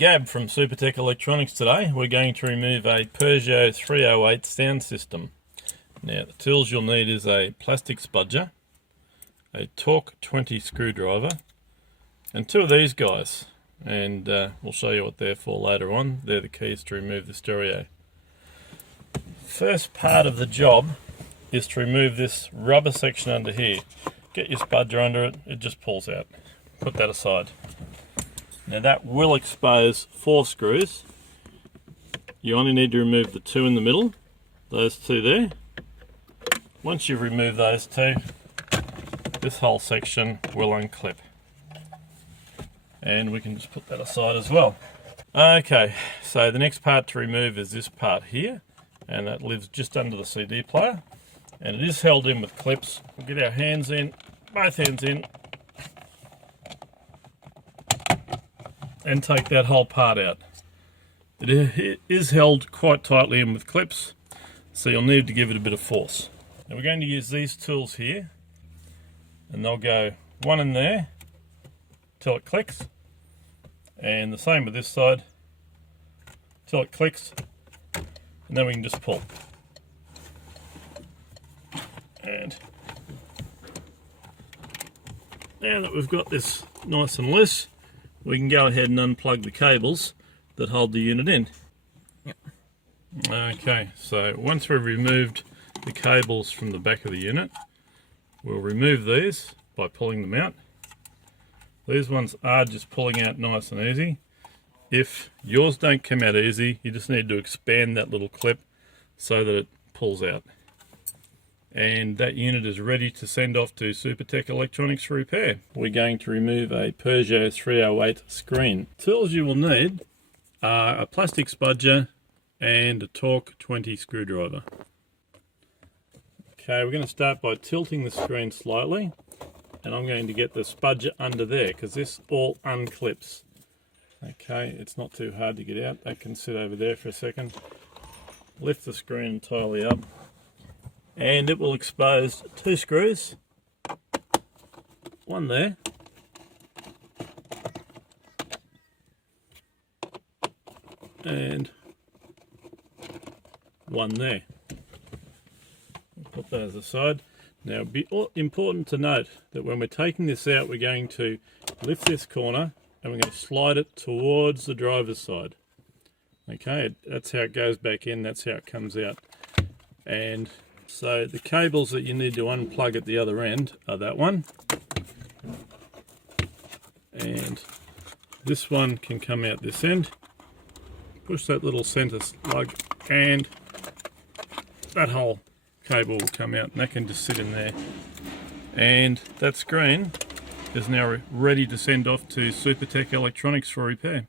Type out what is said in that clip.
Gab from Supertech Electronics today. We're going to remove a Peugeot 308 sound system. Now the tools you'll need is a plastic spudger, a torque 20 screwdriver, and two of these guys. And we'll show you what they're for later on. They're the keys to remove the stereo. First part of the job is to remove this rubber section under here. Get your spudger under it, it just pulls out. Put that aside. Now that will expose 4 screws. You only need to remove the 2 in the middle, those 2 there. Once you've removed those 2, this whole section will unclip. And we can just put that aside as well. Okay, so the next part to remove is this part here, and that lives just under the CD player. And it is held in with clips. We'll get our hands in, both hands in, and take that whole part out. It is held quite tightly in with clips, so you'll need to give it a bit of force. Now we're going to use these tools here, and they'll go one in there till it clicks, and the same with this side till it clicks, and then we can just pull. And now that we've got this nice and loose, we can go ahead and unplug the cables that hold the unit in. Yep. Okay, so once we've removed the cables from the back of the unit, we'll remove these by pulling them out. These ones are just pulling out nice and easy. If yours don't come out easy, you just need to expand that little clip so that it pulls out. And that unit is ready to send off to Supertech Electronics for repair. We're going to remove a Peugeot 308 screen. Tools you will need are a plastic spudger and a torque 20 screwdriver. Okay, we're going to start by tilting the screen slightly, and I'm going to get the spudger under there because this all unclips. Okay, it's not too hard to get out. That can sit over there for a second. Lift the screen entirely up, and it will expose 2 screws, one there, and one there. We'll put those aside. Now it'd be important to note that when we're taking this out, we're going to lift this corner and we're going to slide it towards the driver's side. Okay, that's how it goes back in, that's how it comes out. And so the cables that you need to unplug at the other end are that one, and this one can come out this end. Push that little center plug and that whole cable will come out, and that can just sit in there. And that screen is now ready to send off to Supertech Electronics for repair.